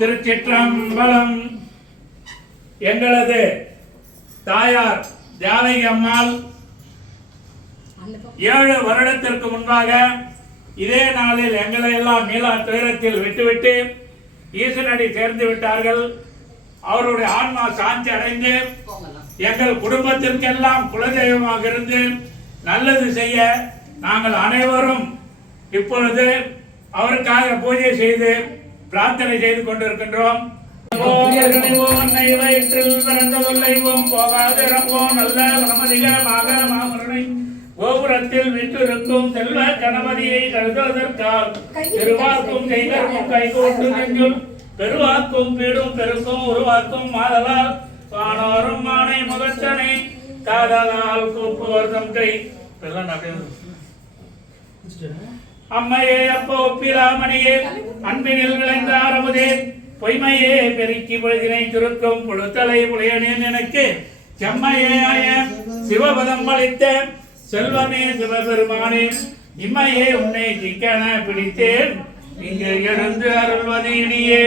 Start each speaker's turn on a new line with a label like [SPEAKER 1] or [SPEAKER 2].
[SPEAKER 1] திருச்சிற்றம்பலம். எங்களது தாயார் ஜானகி அம்மாள் ஏழு வருடத்திற்கு முன்பாக இதே நாளில் எங்களை எல்லாம் மீளா துயரத்தில் விட்டுவிட்டு ஈசனடி சேர்ந்து விட்டார்கள். அவருடைய ஆன்மா சாந்தி அடைந்து எங்கள் குடும்பத்திற்கெல்லாம் குலதெய்வமாக இருந்து நல்லது செய்ய நாங்கள் அனைவரும் இப்பொழுது அவருக்காக பூஜை செய்து பிரார்த்தனை செய்து கொண்டிருக்கின்றோம். வயிற்றில் இறங்கோம் நல்ல வனமதிகமாக மாமரனை கோபுரத்தில் விற்றிருக்கும் செல்வ கணபதியை கருதுவதற்கால் திருவாக்கும் கைகரும் கைகோட்டு நெஞ்சுள் பெருவாக்கும் பீடும் பெருக்கும் உருவாக்கும் மாதலால் வானோரும் மானை முகத்தனை காதலால் கூப்புவர்தம் கை இதெல்லாம் அப்படியே அம்மையே அப்போ ஒப்பிலாமணியே அன்பினில் விளைந்த ஆரமுதே பொய்மையே பெருக்கி பொழுதினை சுருக்கும் புழுத்தலை புலையனேன் எனக்கு. செம்மையே ஆய சிவபதம் அளித்த செல்வமே சிவபெருமானே இம்மையே உன்னை சிக்கன பிடித்தேன். இங்கு எழுந்து அருள்வது இனியே.